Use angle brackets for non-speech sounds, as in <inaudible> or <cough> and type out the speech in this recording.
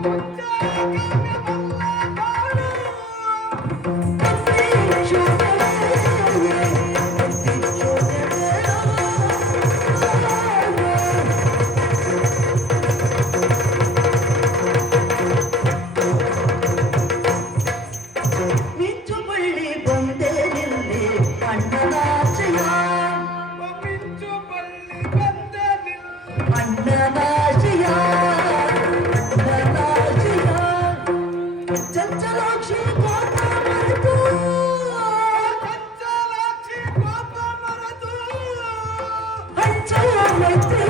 Yeah. Thank <laughs> you.